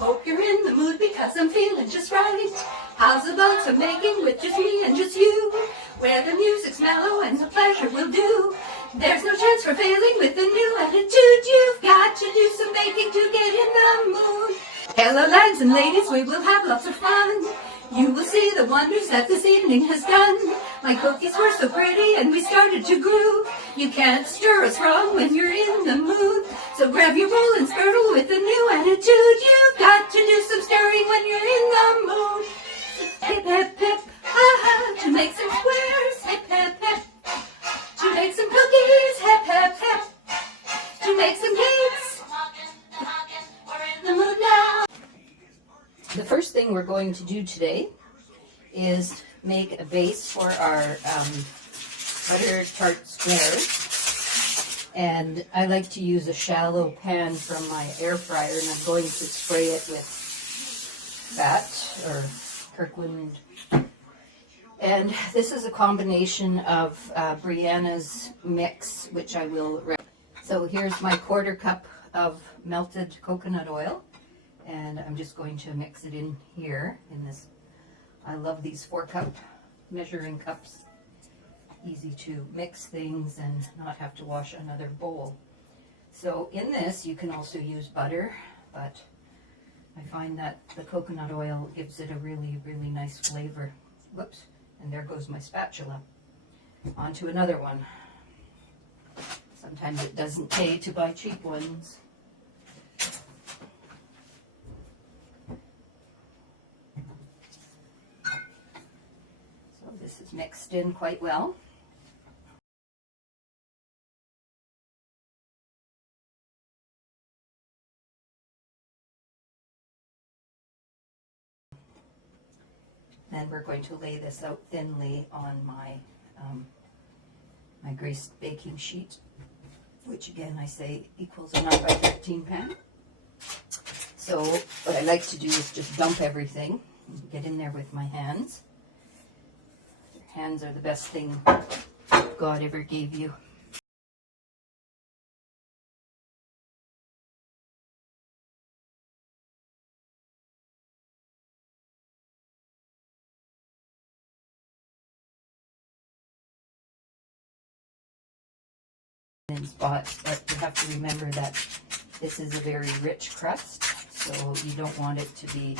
Hope you're in the mood because I'm feeling just right. How's about some making with just me and just you? Where the music's mellow and the pleasure will do. There's no chance for failing with a new attitude. You've got to do some baking to get in the mood. Hello lads and ladies, we will have lots of fun. You will see the wonders that this evening has done. My cookies were so pretty and we started to groove. You can't stir us wrong when you're in the mood. So grab your bowl and spurtle with a new attitude. You've got to do some stirring when you're in the mood. Hip, hip, hip, ha-ha, to make some squares. Hip, hip, hip, to make some cookies. Hip, hip, hip, to make some cakes. We're in the mood now. The first thing we're going to do today is make a base for our butter tart squares. And I like to use a shallow pan from my air fryer, and I'm going to spray it with fat or Kirkland. And this is a combination of Briana's mix, which I will. So here's my 1/4 cup of melted coconut oil. And I'm just going to mix it in here in this. I love these 4-cup measuring cups. Easy to mix things and not have to wash another bowl. So in this you can also use butter, but I find that the coconut oil gives it a really, really nice flavor. Whoops, and there goes my spatula. On to another one. Sometimes it doesn't pay to buy cheap ones. This is mixed in quite well. Then we're going to lay this out thinly on my my greased baking sheet, which again I say equals a 9x13 pan. So what I like to do is just dump everything, get in there with my hands. Hands are the best thing God ever gave you. In spots, but you have to remember that this is a very rich crust, so you don't want it to be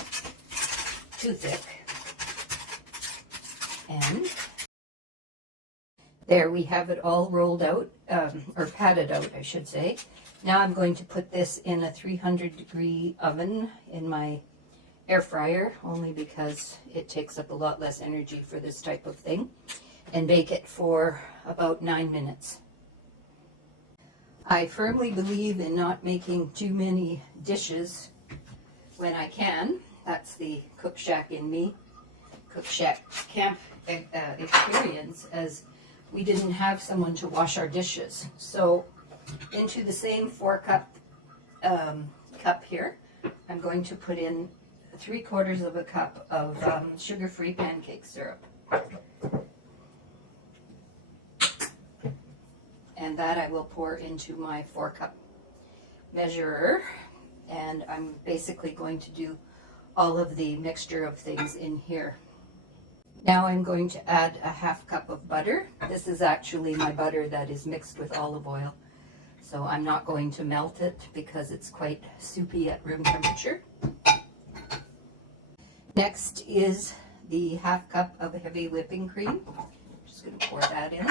too thick. And there we have it all rolled out, or patted out, I should say. Now I'm going to put this in a 300-degree oven in my air fryer, only because it takes up a lot less energy for this type of thing, and bake it for about 9 minutes. I firmly believe in not making too many dishes when I can. That's the Cook Shack in me, Cook Shack camp experience, as we didn't have someone to wash our dishes. So into the same 4-cup cup here, I'm going to put in 3/4 of a cup of sugar-free pancake syrup. And that I will pour into my 4-cup measurer. And I'm basically going to do all of the mixture of things in here. Now I'm going to add a 1/2 cup of butter. This is actually my butter that is mixed with olive oil. So I'm not going to melt it because it's quite soupy at room temperature. Next is the 1/2 cup of heavy whipping cream. I'm just going to pour that in.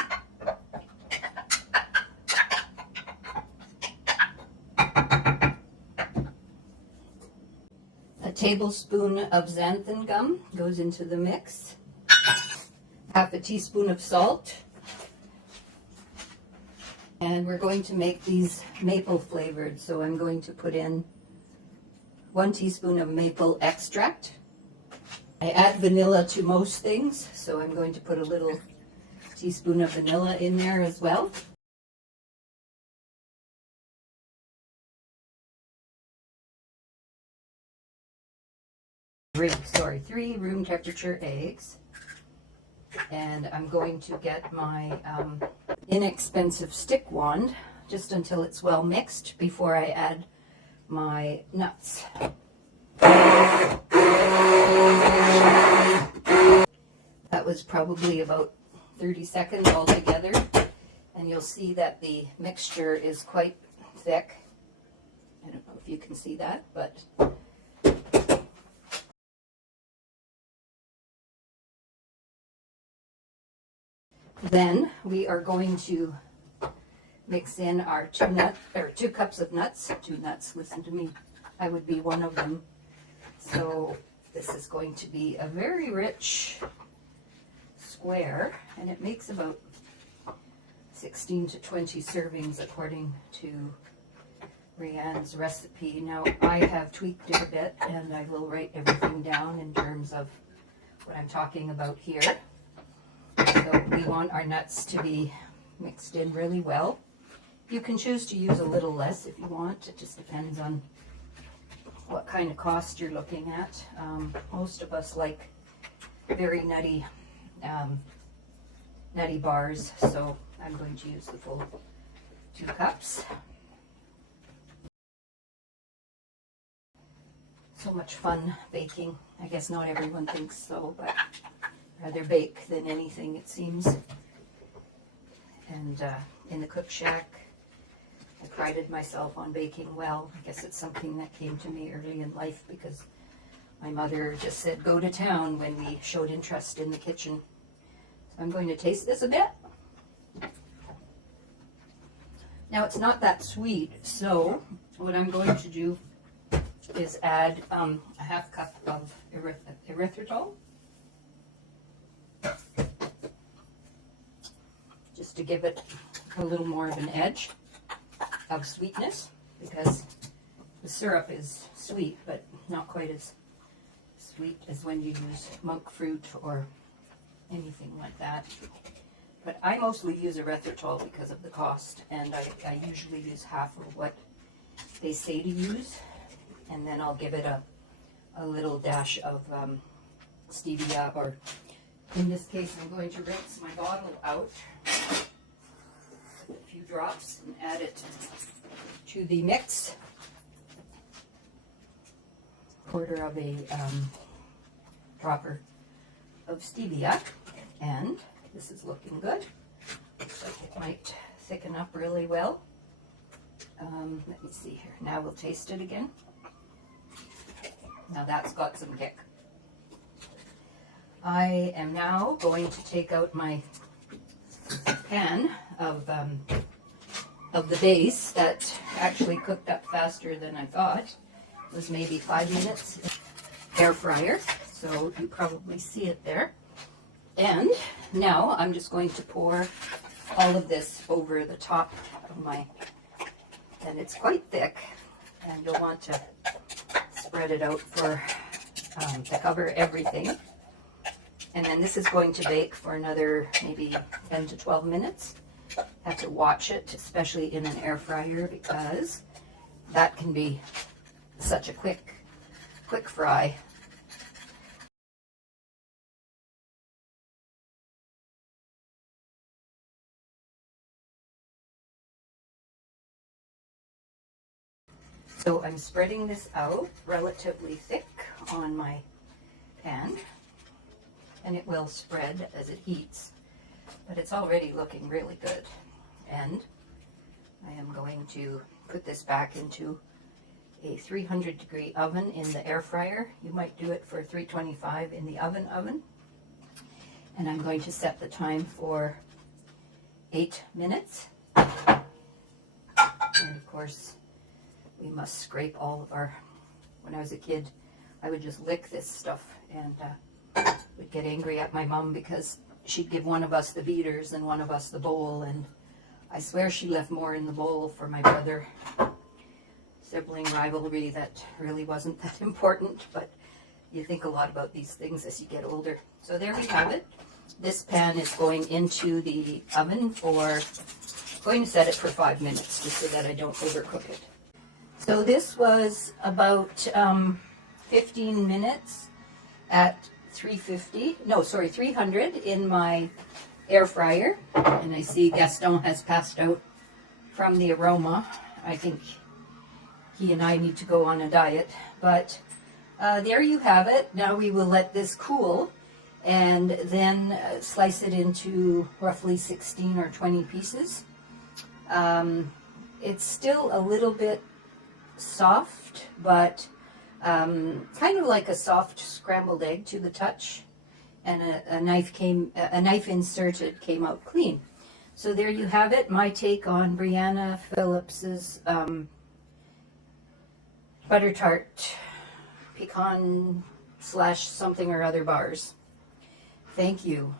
A tablespoon of xanthan gum goes into the mix. 1/2 teaspoon of salt. And we're going to make these maple flavored, so I'm going to put in 1 teaspoon of maple extract. I add vanilla to most things, so I'm going to put a little teaspoon of vanilla in there as well. Three room temperature eggs. And I'm going to get my inexpensive stick wand just until it's well mixed before I add my nuts. was probably about 30 seconds altogether, and you'll see that the mixture is quite thick. I don't know if you can see that, but then we are going to mix in our 2 cups of nuts. 2 nuts, listen to me, I would be one of them. So this is going to be a very rich square, and it makes about 16 to 20 servings according to Brianna's recipe. Now I have tweaked it a bit, and I will write everything down in terms of what I'm talking about here. So we want our nuts to be mixed in really well. You can choose to use a little less if you want. It just depends on what kind of cost you're looking at. Most of us like very nutty bars, so I'm going to use the full 2 cups. So much fun baking. I guess not everyone thinks so, but rather bake than anything, it seems. And in the cook shack, I prided myself on baking well. I guess it's something that came to me early in life because my mother just said go to town when we showed interest in the kitchen. So I'm going to taste this a bit. Now it's not that sweet, so what I'm going to do is add a 1/2 cup of erythritol, just to give it a little more of an edge of sweetness, because the syrup is sweet, but not quite as sweet as when you use monk fruit or anything like that. But I mostly use erythritol because of the cost, and I usually use half of what they say to use, and then I'll give it a little dash of stevia, or in this case I'm going to rinse my bottle out, a few drops, and add it to the mix. 1/4 of a dropper of stevia, and this is looking good. Looks like it might thicken up really well. Let me see here. Now we'll taste it again. Now that's got some kick. I am now going to take out my pan of the base that actually cooked up faster than I thought. It was maybe 5 minutes. Air fryer, so you probably see it there. And now I'm just going to pour all of this over the top of my, and it's quite thick, and you'll want to spread it out for to cover everything. And then this is going to bake for another maybe 10 to 12 minutes. Have to watch it, especially in an air fryer, because that can be such a quick fry. So I'm spreading this out relatively thick on my pan, and it will spread as it heats, but it's already looking really good. And I am going to put this back into a 300-degree oven in the air fryer. You might do it for 325 in the oven. And I'm going to set the time for 8 minutes. And of course, we must scrape all of our, when I was a kid, I would just lick this stuff, and would get angry at my mom because she'd give one of us the beaters and one of us the bowl, and I swear she left more in the bowl for my brother. Sibling rivalry that really wasn't that important, but you think a lot about these things as you get older. So there we have it. This pan is going into the oven for, going to set it for 5 minutes just so that I don't overcook it. So this was about 15 minutes at 300 in my air fryer. And I see Gaston has passed out from the aroma. I think he and I need to go on a diet. But there you have it. Now we will let this cool and then slice it into roughly 16 or 20 pieces. It's still a little bit soft, but kind of like a soft scrambled egg to the touch. And a knife inserted came out clean. So there you have it, my take on Briana Phillips's butter tart pecan / something or other bars. Thank you.